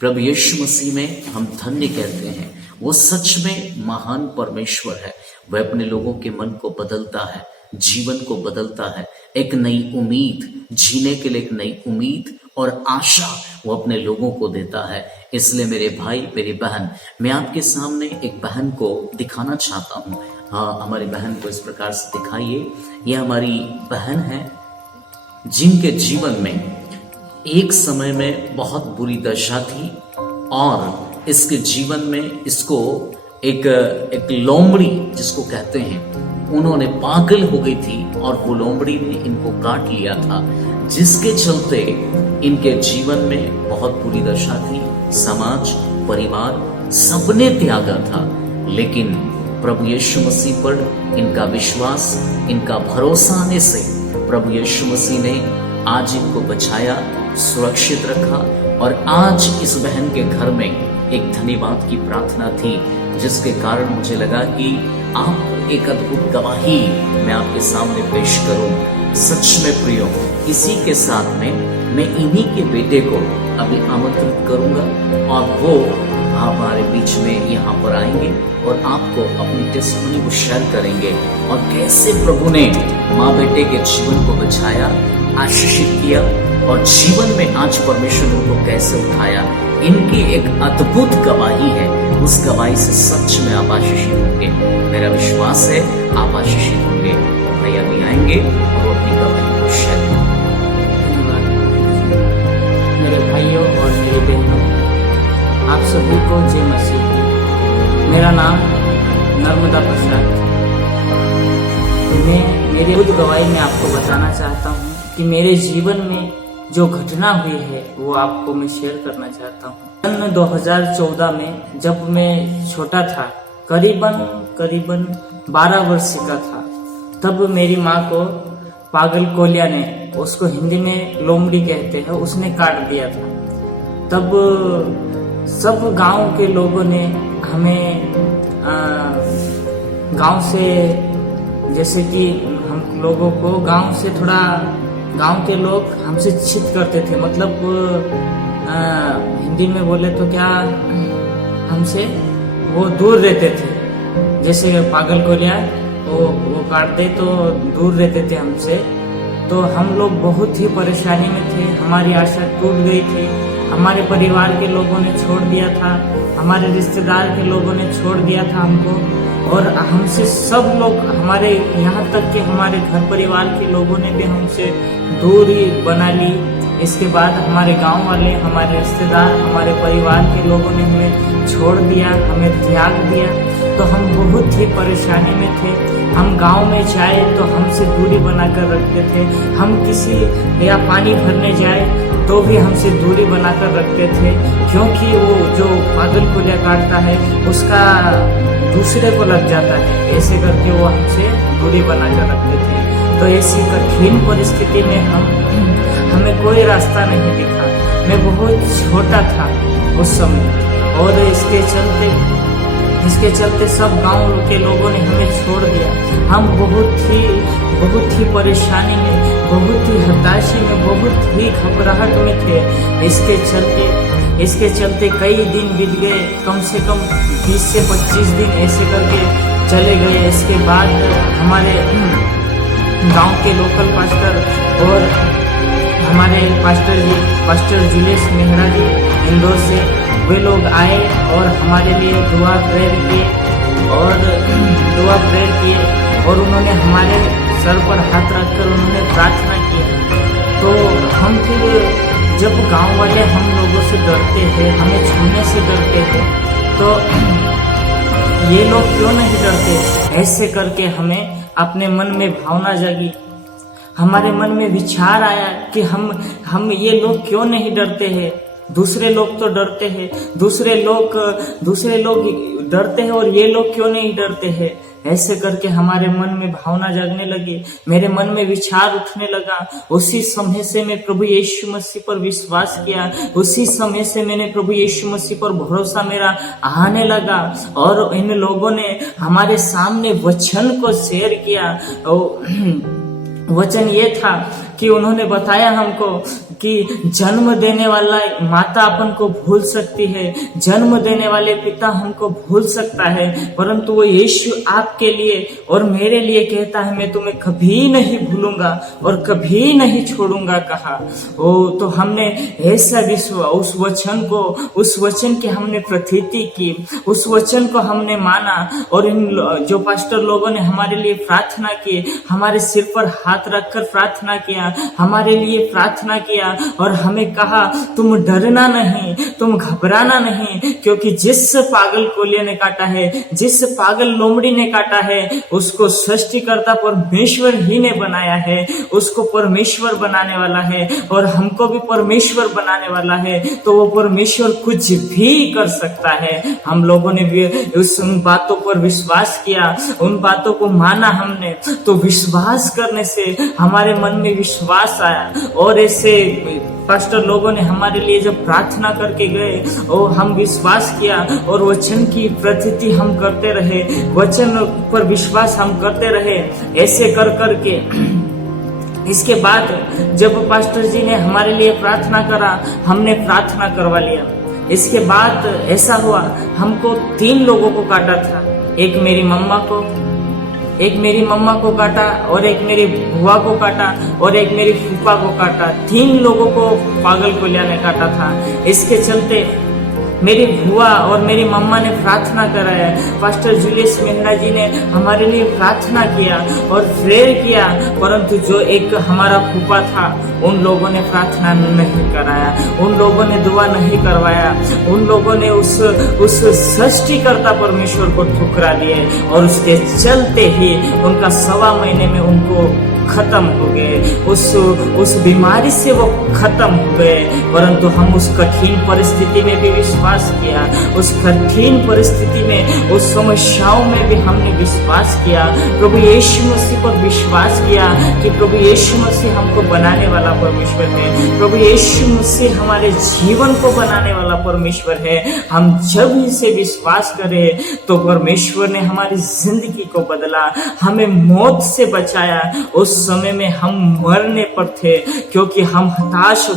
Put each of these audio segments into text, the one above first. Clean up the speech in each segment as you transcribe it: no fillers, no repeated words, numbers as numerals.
प्रभु यीशु मसीह में हम धन्य कहते हैं। वो सच में महान परमेश्वर है। वह अपने लोगों के मन को बदलता है, जीवन को बदलता है, एक नई उम्मीद जीने के लिए, एक नई उम्मीद और आशा वो अपने लोगों को देता है। इसलिए मेरे भाई, मेरी बहन, मैं आपके सामने एक बहन को दिखाना चाहता हूँ। हाँ, हमारी बहन को इस प्रकार से दिखाइए। यह हमारी बहन है जिनके जीवन में एक समय में बहुत बुरी दशा थी और इसके जीवन में इसको एक लोमड़ी जिसको कहते हैं, उन्होंने पागल हो गई थी और वो लोमड़ी ने इनको काट लिया था, जिसके चलते इनके जीवन में बहुत बुरी दशा थी। समाज, परिवार सबने त्यागा था, लेकिन प्रभु यीशु मसीह पर इनका विश्वास, इनका भरोसा आने से प्रभु यीशु मसीह ने आज इनको बचाया, सुरक्षित रखा। और आज इस बहन के घर में एक धन्यवाद की प्रार्थना थी, जिसके कारण मुझे लगा कि आप एक अद्भुत गवाही मैं आपके सामने पेश करूं। सच में प्रियो, इसी के साथ में मैं इन्हीं के बेटे को अभी आमंत्रित करूंगा और वो हमारे बीच में यहाँ पर आएंगे और आपको अपनी टेस्टिमनी को शेयर करेंगे और कैसे प्रभु ने माँ बेटे के जीवन को बचाया, आशीषित किया और जीवन में आज परमेश्वर ने उनको कैसे उठाया। इनकी एक अद्भुत गवाही है। उस गवाही से सच में आप आशीषित होंगे। मेरा विश्वास है आप आशीषित होंगे। भैया भी आएंगे और वो अपनी गवाही को शेयर करेंगे। मेरे भाइयों और मेरी बहनों, आप सभी को जय मसीह। मेरा नाम नर्मदा प्रसाद। मैं मेरी खुद गवाही में आपको बताना चाहता हूँ कि मेरे जीवन में जो घटना हुई है वो आपको मैं शेयर करना चाहता हूँ। सन 2014 में जब मैं छोटा था, करीबन 12 वर्ष का था, तब मेरी माँ को पागल कोलिया ने, उसको हिंदी में लोमड़ी कहते हैं, उसने काट दिया था। तब सब गांव के लोगों ने हमें गांव से, जैसे कि हम लोगों को गांव से थोड़ा, गांव के लोग हमसे चित करते थे, मतलब हिंदी में बोले तो क्या, हमसे वो दूर रहते थे। जैसे पागल कोलिया वो काट दे तो दूर रहते थे हमसे। तो हम लोग बहुत ही परेशानी में थे, हमारी आशा टूट गई थी। हमारे परिवार के लोगों ने छोड़ दिया था, हमारे रिश्तेदार के लोगों ने छोड़ दिया था हमको, और हमसे सब लोग, हमारे यहाँ तक कि हमारे घर परिवार के लोगों ने भी हमसे दूरी बना ली। इसके बाद हमारे गांव वाले, हमारे रिश्तेदार, हमारे परिवार के लोगों ने हमें छोड़ दिया, हमें त्याग दिया। तो हम बहुत ही परेशानी में थे। हम गांव में जाए तो हमसे दूरी बनाकर रखते थे। हम किसी या पानी भरने जाए तो भी हमसे दूरी बनाकर रखते थे, क्योंकि वो जो पागल कोलिया काटता है उसका दूसरे को लग जाता है। ऐसे करके वो हमसे दूरी बनाकर रखते थे। तो ऐसी कठिन परिस्थिति में हमें कोई रास्ता नहीं दिखा। मैं बहुत छोटा था उस समय, और इसके चलते सब गांव के लोगों ने हमें छोड़ दिया। हम बहुत ही परेशानी में, बहुत ही हताशी में, बहुत ही घबराहट में थे। इसके चलते कई दिन बीत गए, कम से कम 20 से 25 दिन ऐसे करके चले गए। इसके बाद हमारे गांव के लोकल पास्टर और हमारे पास्टर जुलियस मेहरा जी इंदौर से, वे लोग आए और हमारे लिए दुआ प्रेयर किए और उन्होंने हमारे सर पर हाथ रखकर उन्होंने प्रार्थना की। तो हम फिर, जब गांव वाले हम लोगों से डरते हैं, हमें छूने से डरते हैं, तो ये लोग क्यों नहीं डरते? ऐसे करके हमें अपने मन में भावना जगी, हमारे मन में विचार आया कि हम ये लोग क्यों नहीं डरते हैं? दूसरे लोग तो डरते हैं, दूसरे लोग डरते हैं और ये लोग क्यों नहीं डरते हैं? ऐसे करके हमारे मन में भावना जगने लगी, मेरे मन में विचार उठने लगा। उसी समय से मैं प्रभु यीशु मसीह पर विश्वास किया, उसी समय से मैंने प्रभु यीशु मसीह पर भरोसा मेरा आने लगा। और इन लोगों ने हमारे सामने वचन को शेयर किया। वचन ये था कि उन्होंने बताया हमको कि जन्म देने वाला माता अपन को भूल सकती है, जन्म देने वाले पिता हमको भूल सकता है, परंतु वो यीशु आपके लिए और मेरे लिए कहता है मैं तुम्हें कभी नहीं भूलूंगा और कभी नहीं छोड़ूंगा कहा। ओ तो हमने ऐसा उस वचन को, उस वचन की हमने प्रतीति की, उस वचन को हमने माना और इन जो पास्टर लोगों ने हमारे लिए प्रार्थना की, हमारे सिर पर हाथ रखकर प्रार्थना किया, हमारे लिए प्रार्थना किया और हमें कहा तुम डरना नहीं, तुम घबराना नहीं, क्योंकि जिस पागल कोलिया ने काटा है, जिस पागल लोमड़ी ने काटा है, उसको सृष्टिकर्ता परमेश्वर ही ने बनाया है, उसको परमेश्वर बनाने वाला है और हमको भी परमेश्वर बनाने वाला है। तो वो परमेश्वर कुछ भी कर सकता है। हम लोगों ने भी उन बातों पर विश्वास किया, उन बातों को माना हमने, तो विश्वास करने से हमारे मन में विश्वास आया और ऐसे पास्टर लोगों ने हमारे लिए जब प्रार्थना करके गए और हम विश्वास किया और वचन की प्रतीति हम करते रहे, वचन पर विश्वास हम करते रहे, ऐसे कर करके इसके बाद जब पास्टर जी ने हमारे लिए प्रार्थना करा, हमने प्रार्थना करवा लिया। इसके बाद ऐसा हुआ, हमको 3 लोगों को काटा था, एक मेरी मम्मा को काटा और एक मेरी बुआ को काटा और एक मेरी फूफा को काटा। 3 लोगों को पागल कोलिया ने काटा था। इसके चलते मेरी बुआ और मेरी मम्मा ने प्रार्थना कराया, पास्टर जूलियस मेहरा जी ने हमारे लिए प्रार्थना किया और प्रेयर किया, परंतु जो एक हमारा फूफा था उन लोगों ने प्रार्थना नहीं कराया, उन लोगों ने दुआ नहीं करवाया, उन लोगों ने उस सृष्टिकर्ता परमेश्वर को ठुकरा दिए और उसके चलते ही उनका 1.25 महीने में उनको खत्म हो गए, उस बीमारी से वो खत्म हो गए। परंतु हम उस कठिन परिस्थिति में भी विश्वास किया, उस कठिन परिस्थिति में, उस समस्याओं में भी हमने विश्वास किया, प्रभु यीशु मसीह पर विश्वास किया कि प्रभु यीशु मसीह हमको बनाने वाला परमेश्वर है, प्रभु यीशु मसीह हमारे जीवन को बनाने वाला परमेश्वर है। हम जब इसे विश्वास करें तो परमेश्वर ने हमारी जिंदगी को बदला, हमें मौत से बचाया। उस समय में हम मरने पर थे क्योंकि हम हताश हो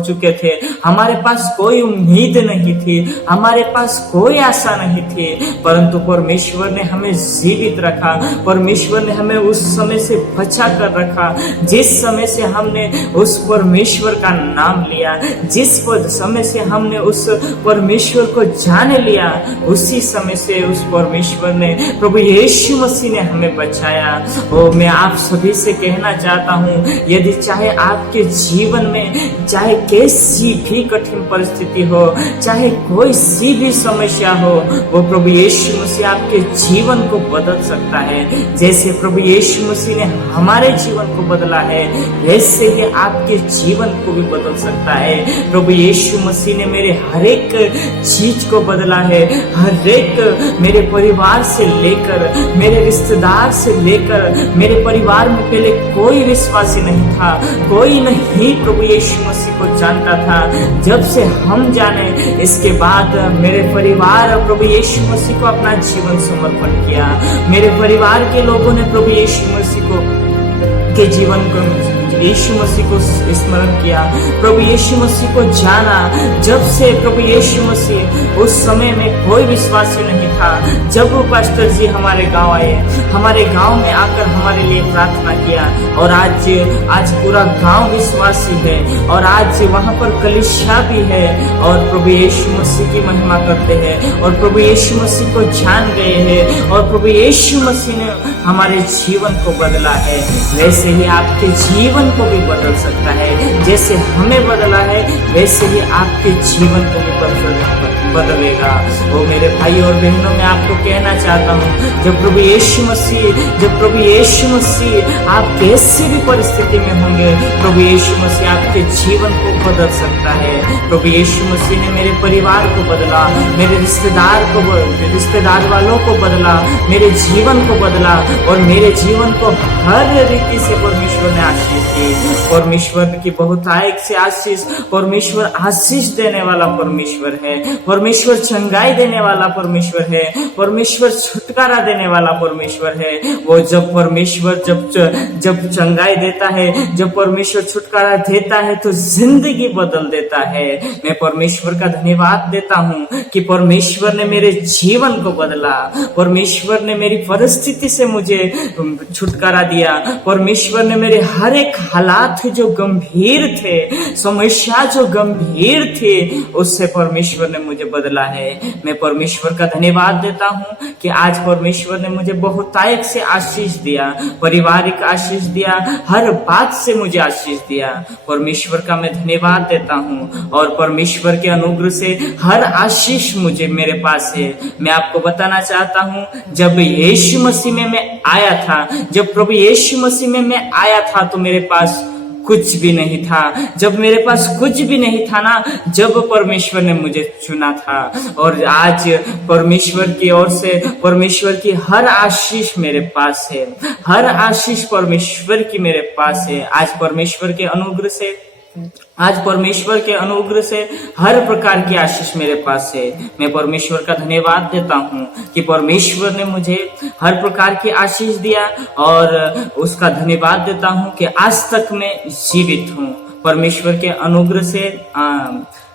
चुके थे, हमारे पास कोई उम्मीद नहीं थी, हमारे पास कोई आशा नहीं थी, परंतु परमेश्वर ने हमें जीवित रखा, परमेश्वर ने हमें उस समय से बचा कर रखा, जिस समय से हमने उस परमेश्वर का नाम लिया, जिस समय से हमने उस परमेश्वर को जान लिया, उसी समय से उस परमेश्वर ने, प्रभु यीशु मसीह ने हमें बचाया। और मैं आप सभी से कहना चाहता हूँ, यदि चाहे आपके जीवन में चाहे कैसी भी कठिन परिस्थिति हो, चाहे कोई सी भी समस्या हो, वो प्रभु यीशु मसीह आपके जीवन को बदल सकता है। जैसे प्रभु यीशु मसीह ने हमारे जीवन को बदला है, वैसे ही आपके जीवन को भी बदल सकता है। प्रभु यीशु मसीह ने मेरे हर एक चीज को बदला है, हर एक मेरे परिवार से लेकर, मेरे रिश्तेदार से लेकर, मेरे परिवार में पहले कोई विश्वासी नहीं था, कोई नहीं प्रभु यीशु मसीह को जानता था। जब से हम जाने, इसके बाद मेरे परिवार प्रभु यीशु मसीह को अपना जीवन समर्पण किया। मेरे परिवार के लोगों ने प्रभु यीशु मसीह को के जीवन को, यीशु मसीह को स्मरण किया, प्रभु यीशु मसीह को जाना। जब से प्रभु यीशु मसीह, उस समय में कोई विश्वासी नहीं था। जब वो पास्टर जी हमारे गांव आए, हमारे गांव में आकर हमारे लिए प्रार्थना किया और आज पूरा गांव विश्वासी है और आज वहां पर कलीसिया भी है और प्रभु यीशु मसीह की महिमा करते हैं और प्रभु यीशु मसीह को जान गए हैं और प्रभु यीशु मसीह ने हमारे जीवन को बदला है। वैसे ही आपके जीवन को भी बदल सकता है। जैसे हमें बदला है वैसे ही आपके जीवन को भी बदलेगा। वो मेरे भाई और बहनों, मैं आपको कहना चाहता हूँ, जब प्रभु यीशु मसीह आप कैसी भी परिस्थिति में होंगे, प्रभु यीशु मसीह आपके जीवन को बदल सकता है। प्रभु यीशु मसीह ने मेरे परिवार को बदला, मेरे रिश्तेदार वालों को बदला, मेरे जीवन को बदला और मेरे जीवन को हर रीति से परमेश्वर ने आशीष दी। परमेश्वर की बहुतायत से आशीष, परमेश्वर आशीष देने वाला परमेश्वर है। परमेश्वर चंगाई देने वाला परमेश्वर है, परमेश्वर छुटकारा देने वाला परमेश्वर है। वो जब परमेश्वर जब चंगाई देता है, जब परमेश्वर छुटकारा देता है तो जिंदगी बदल देता है। मैं परमेश्वर का धन्यवाद देता हूँ कि परमेश्वर ने मेरे जीवन को बदला, परमेश्वर ने मेरी परिस्थिति से मुझे छुटकारा दिया, परमेश्वर ने मेरे हर एक हालात जो गंभीर थे, समस्या जो गंभीर थी, उससे परमेश्वर ने मुझे बदला है। मैं परमेश्वर का धन्यवाद देता हूँ कि आज परमेश्वर ने मुझे बहुतायत से आशीष दिया, पारिवारिक आशीष दिया, हर बात से मुझे आशीष दिया। परमेश्वर का मैं धन्यवाद देता हूँ और परमेश्वर के अनुग्रह से हर आशीष मुझे मेरे पास है। मैं आपको बताना चाहता हूँ, जब यीशु मसीह में मैं आया था, जब प्रभु यीशु मसीह में मैं आया था तो मेरे पास कुछ भी नहीं था। जब मेरे पास कुछ भी नहीं था ना, जब परमेश्वर ने मुझे चुना था, और आज परमेश्वर की ओर से परमेश्वर की हर आशीष मेरे पास है, हर आशीष परमेश्वर की मेरे पास है। आज परमेश्वर के अनुग्रह से हर प्रकार की आशीष मेरे पास है। मैं परमेश्वर का धन्यवाद देता हूँ कि परमेश्वर ने मुझे हर प्रकार की आशीष दिया, और उसका धन्यवाद देता हूँ कि आज तक मैं जीवित हूँ परमेश्वर के अनुग्रह से।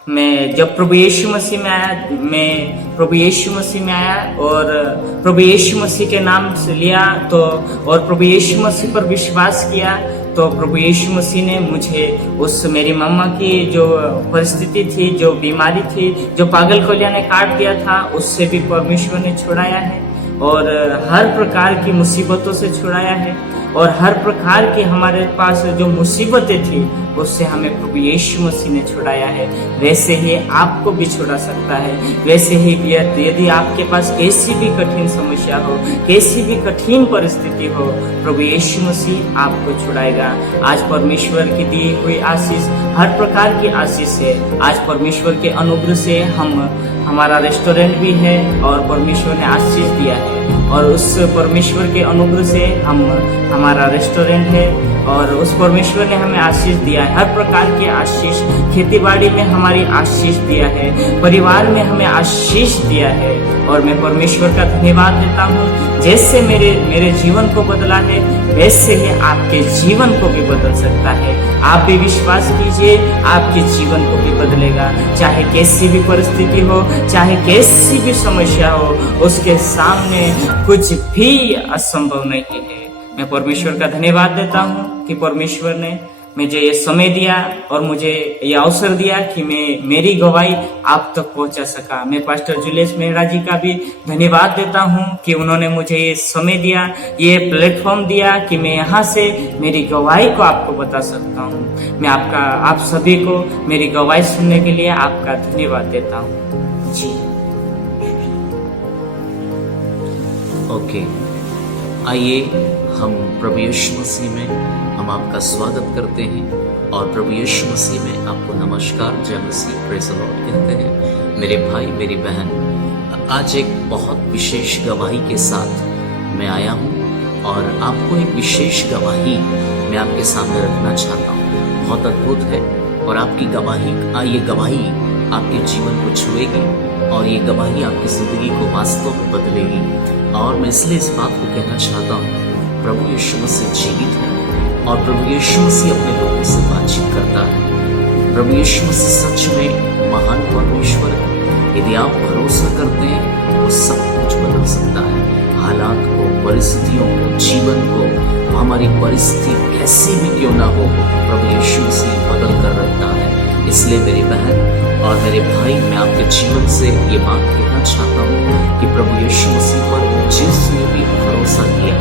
मैं जब प्रभु यीशु मसीह में आया और प्रभु यीशु मसीह के नाम से लिया तो, और प्रभु यीशु मसीह पर विश्वास किया, तो प्रभु यीशु मसीह ने मुझे उस मेरी मम्मा की जो परिस्थिति थी, जो बीमारी थी, जो पागल कोलिया ने काट दिया था, उससे भी परमेश्वर ने छुड़ाया है, और हर प्रकार की मुसीबतों से छुड़ाया है, और हर प्रकार की हमारे पास जो मुसीबतें थी उससे हमें प्रभु यीशु मसीह ने छुड़ाया है। वैसे ही आपको भी छुड़ा सकता है। वैसे ही यदि आपके पास कैसी भी कठिन समस्या हो, कैसी भी कठिन परिस्थिति हो, प्रभु यीशु मसीह आपको छुड़ाएगा। आज परमेश्वर की दी हुई आशीष हर प्रकार की आशीष है। आज परमेश्वर के अनुग्रह से हमारा रेस्टोरेंट भी है और परमेश्वर ने आशीष दिया है, और उस परमेश्वर के अनुग्रह से हमारा रेस्टोरेंट है और उस परमेश्वर ने हमें आशीष दिया है। हर प्रकार की आशीष, खेतीबाड़ी में हमारी आशीष दिया है, परिवार में हमें आशीष दिया है, और मैं परमेश्वर का धन्यवाद देता हूँ। जैसे मेरे जीवन को बदला है, वैसे ही आपके जीवन को भी बदल सकता है। आप भी विश्वास कीजिए, आपके जीवन को भी बदलेगा। चाहे कैसी भी परिस्थिति हो, चाहे कैसी भी समस्या हो, उसके सामने कुछ भी असंभव नहीं है। मैं परमेश्वर का धन्यवाद देता हूँ कि परमेश्वर ने मुझे ये समय दिया और मुझे ये अवसर दिया कि मैं मेरी गवाही आप तक पहुंचा सका। मैं पास्टर जुलियस मेहरा जी का भी धन्यवाद देता हूं कि उन्होंने मुझे ये समय दिया, ये प्लेटफॉर्म दिया कि मैं यहाँ से मेरी गवाही को आपको बता सकता हूं। मैं आप सभी को मेरी गवाही सुनने के लिए आपका धन्यवाद देता हूं जी। ओके, आइए हम प्रभु यीशु मसीह में हम आपका स्वागत करते हैं और प्रभु यीशु मसीह में आपको नमस्कार, जय मसीह, प्रेज़ द लॉर्ड कहते हैं। मेरे भाई, मेरी बहन, आज एक बहुत विशेष गवाही के साथ मैं आया हूँ और आपको एक विशेष गवाही मैं आपके सामने रखना चाहता हूँ। बहुत अद्भुत है और आपकी गवाही आपके जीवन को छुएगी और ये गवाही आपकी जिंदगी को वास्तव में बदलेगी। और मैं इसलिए इस बात को कहना चाहता हूँ, प्रभु यीशु मसीह जीवित है और प्रभु यीशु मसीह अपने लोगों से बातचीत करता है। प्रभु यीशु मसीह सच में महान परमेश्वर है। यदि आप भरोसा करते हैं वो सब कुछ बदल सकता है। हालात को, परिस्थितियों को, जीवन को, हमारी परिस्थिति कैसी भी क्यों ना हो, प्रभु यीशु मसीह बदल कर रखता है। इसलिए मेरी बहन और मेरे भाई, मैं आपके जीवन से ये बात कहना चाहता हूँ कि प्रभु यीशु मसीह पर जिसने भी भरोसा किया,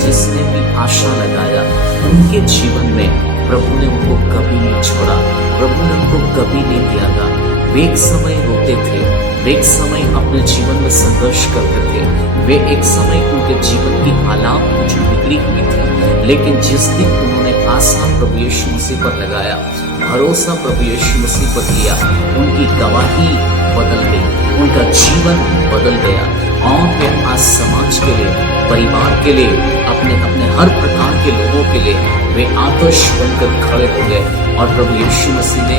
जिसने भी आशा लगाया, उनके जीवन में प्रभु ने उनको कभी नहीं छोड़ा, प्रभु ने उनको कभी नहीं त्यागा। वे एक समय रोते थे, वे एक समय अपने जीवन में संघर्ष करते थे, वे एक समय उनके जीवन की हालात कुछ बिगड़ी हुई थी, लेकिन जिस दिन उन्होंने आशा प्रभु यीशु मसीह पर लगाया, भरोसा प्रभु यीशु मसीह पर किया, उनकी गवाही बदल गई, उनका जीवन बदल गया और वे आज समाज के लिए, परिवार के लिए, अपने हर प्रकार के लोगों के लिए वे आदर्श बनकर खड़े हो गए और प्रभु यीशु मसीह ने